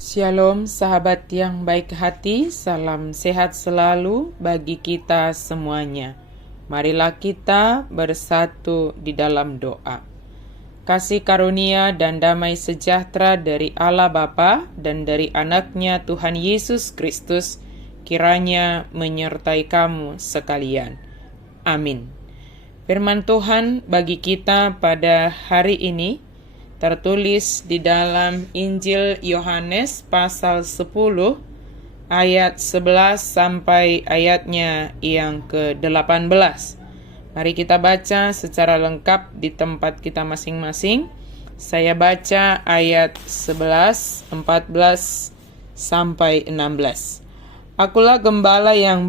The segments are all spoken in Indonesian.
Shalom sahabat yang baik hati, salam sehat selalu bagi kita semuanya. Marilah kita bersatu di dalam doa. Kasih karunia dan damai sejahtera dari Allah Bapa dan dari anaknya Tuhan Yesus Kristus kiranya menyertai kamu sekalian. Amin. Firman Tuhan bagi kita pada hari ini tertulis di dalam Injil Yohanes pasal 10 ayat 11 sampai ayatnya yang ke-18. Mari kita baca secara lengkap di tempat kita masing-masing. Saya baca ayat 11, 14 sampai 16. Akulah gembala yang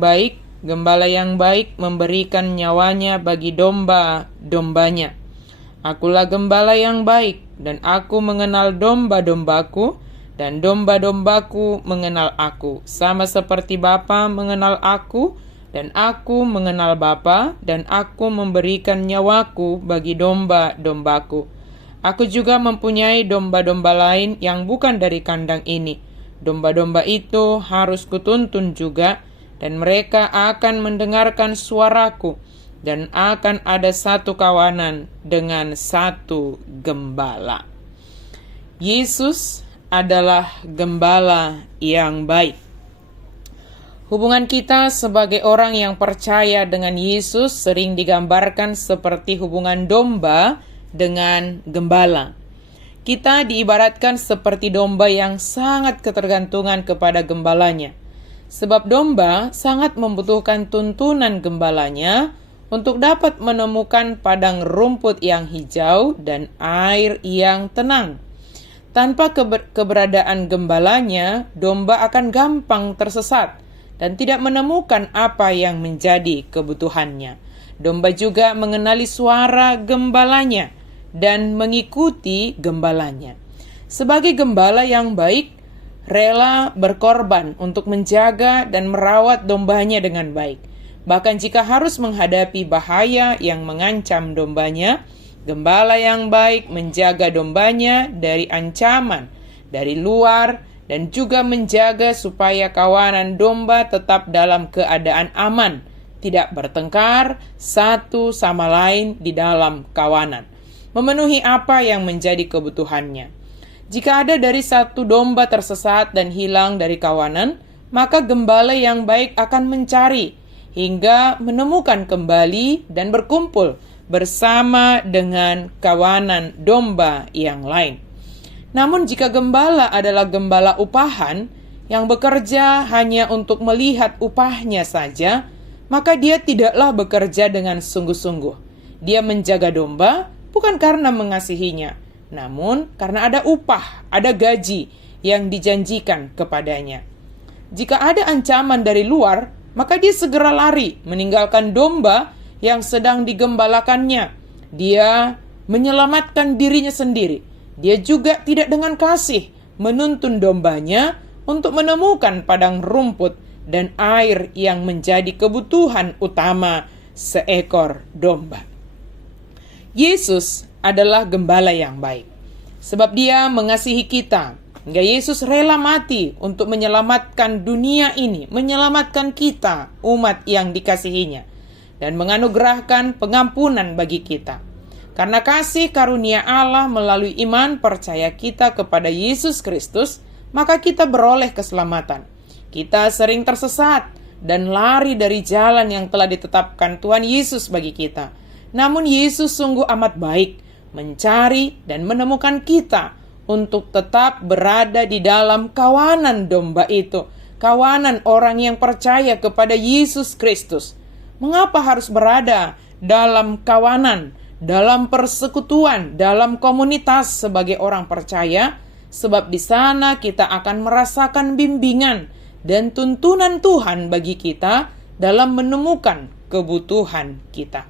baik memberikan nyawanya bagi domba-dombanya. Akulah gembala yang baik, dan aku mengenal domba-dombaku, dan domba-dombaku mengenal aku, sama seperti Bapa mengenal aku, dan aku mengenal Bapa, dan aku memberikan nyawaku bagi domba-dombaku. Aku juga mempunyai domba-domba lain yang bukan dari kandang ini. Domba-domba itu harus kutuntun juga, dan mereka akan mendengarkan suaraku, dan akan ada satu kawanan dengan satu gembala. Yesus adalah gembala yang baik. Hubungan kita sebagai orang yang percaya dengan Yesus sering digambarkan seperti hubungan domba dengan gembala. Kita diibaratkan seperti domba yang sangat ketergantungan kepada gembalanya. Sebab domba sangat membutuhkan tuntunan gembalanya untuk dapat menemukan padang rumput yang hijau dan air yang tenang. Tanpa keberadaan gembalanya, domba akan gampang tersesat dan tidak menemukan apa yang menjadi kebutuhannya. Domba juga mengenali suara gembalanya dan mengikuti gembalanya. Sebagai gembala yang baik, rela berkorban untuk menjaga dan merawat dombanya dengan baik. Bahkan jika harus menghadapi bahaya yang mengancam dombanya, gembala yang baik menjaga dombanya dari ancaman dari luar dan juga menjaga supaya kawanan domba tetap dalam keadaan aman, tidak bertengkar satu sama lain di dalam kawanan, memenuhi apa yang menjadi kebutuhannya. Jika ada dari satu domba tersesat dan hilang dari kawanan, maka gembala yang baik akan mencari hingga menemukan kembali dan berkumpul bersama dengan kawanan domba yang lain. Namun jika gembala adalah gembala upahan yang bekerja hanya untuk melihat upahnya saja, maka dia tidaklah bekerja dengan sungguh-sungguh. Dia menjaga domba bukan karena mengasihinya, namun karena ada upah, ada gaji yang dijanjikan kepadanya. Jika ada ancaman dari luar, maka dia segera lari meninggalkan domba yang sedang digembalakannya. Dia menyelamatkan dirinya sendiri. Dia juga tidak dengan kasih menuntun dombanya untuk menemukan padang rumput dan air yang menjadi kebutuhan utama seekor domba. Yesus adalah gembala yang baik, sebab dia mengasihi kita. Hingga Yesus rela mati untuk menyelamatkan dunia ini, menyelamatkan kita, umat yang dikasihinya, dan menganugerahkan pengampunan bagi kita. Karena kasih karunia Allah melalui iman percaya kita kepada Yesus Kristus, maka kita beroleh keselamatan. Kita sering tersesat dan lari dari jalan yang telah ditetapkan Tuhan Yesus bagi kita. Namun Yesus sungguh amat baik, mencari dan menemukan kita untuk tetap berada di dalam kawanan domba itu, kawanan orang yang percaya kepada Yesus Kristus. Mengapa harus berada dalam kawanan, dalam persekutuan, dalam komunitas sebagai orang percaya? Sebab di sana kita akan merasakan bimbingan dan tuntunan Tuhan bagi kita dalam menemukan kebutuhan kita.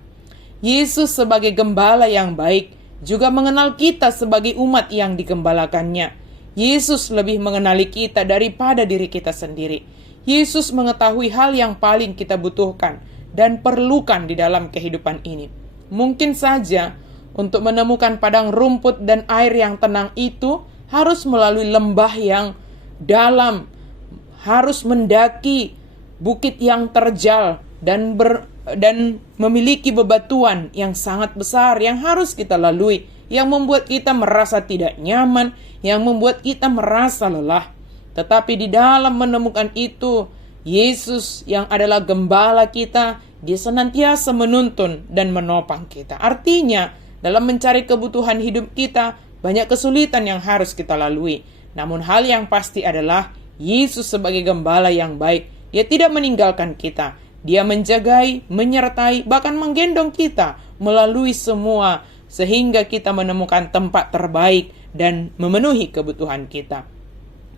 Yesus sebagai gembala yang baik juga mengenal kita sebagai umat yang digembalakannya. Yesus lebih mengenali kita daripada diri kita sendiri. Yesus mengetahui hal yang paling kita butuhkan dan perlukan di dalam kehidupan ini. Mungkin saja untuk menemukan padang rumput dan air yang tenang itu harus melalui lembah yang dalam, harus mendaki bukit yang terjal dan memiliki bebatuan yang sangat besar yang harus kita lalui, yang membuat kita merasa tidak nyaman, yang membuat kita merasa lelah. Tetapi di dalam menemukan itu, Yesus yang adalah gembala kita, Dia senantiasa menuntun dan menopang kita. Artinya, dalam mencari kebutuhan hidup kita, banyak kesulitan yang harus kita lalui. Namun hal yang pasti adalah Yesus sebagai gembala yang baik, Dia tidak meninggalkan kita. Dia menjagai, menyertai, bahkan menggendong kita melalui semua, sehingga kita menemukan tempat terbaik dan memenuhi kebutuhan kita.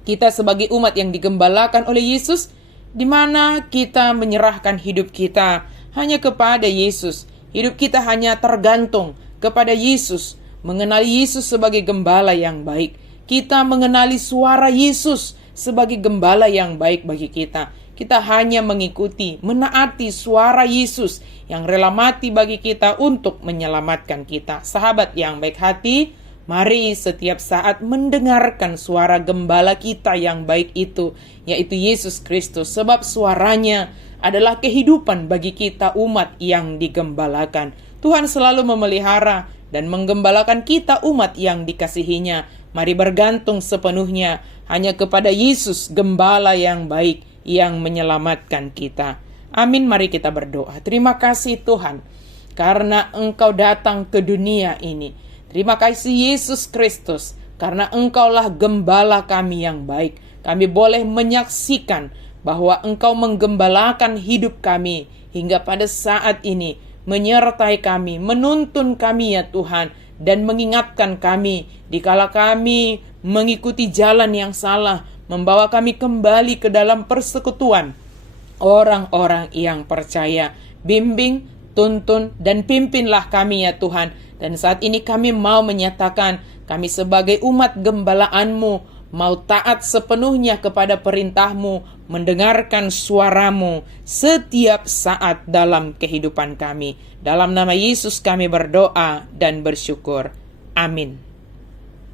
Kita sebagai umat yang digembalakan oleh Yesus, di mana kita menyerahkan hidup kita hanya kepada Yesus. Hidup kita hanya tergantung kepada Yesus, mengenali Yesus sebagai gembala yang baik. Kita mengenali suara Yesus sebagai gembala yang baik bagi kita. Kita hanya mengikuti, menaati suara Yesus yang rela mati bagi kita untuk menyelamatkan kita. Sahabat yang baik hati, mari setiap saat mendengarkan suara gembala kita yang baik itu, yaitu Yesus Kristus, sebab suaranya adalah kehidupan bagi kita umat yang digembalakan. Tuhan selalu memelihara dan menggembalakan kita umat yang dikasihinya. Mari bergantung sepenuhnya hanya kepada Yesus, gembala yang baik yang menyelamatkan kita. Amin, mari kita berdoa. Terima kasih Tuhan, karena Engkau datang ke dunia ini. Terima kasih Yesus Kristus, karena Engkaulah gembala kami yang baik. Kami boleh menyaksikan bahwa Engkau menggembalakan hidup kami hingga pada saat ini, menyertai kami, menuntun kami ya Tuhan, dan mengingatkan kami dikala kami mengikuti jalan yang salah, membawa kami kembali ke dalam persekutuan orang-orang yang percaya. Bimbing, tuntun, dan pimpinlah kami ya Tuhan. Dan saat ini kami mau menyatakan, kami sebagai umat gembala-Mu mau taat sepenuhnya kepada perintah-Mu, mendengarkan suara-Mu setiap saat dalam kehidupan kami. Dalam nama Yesus kami berdoa dan bersyukur. Amin.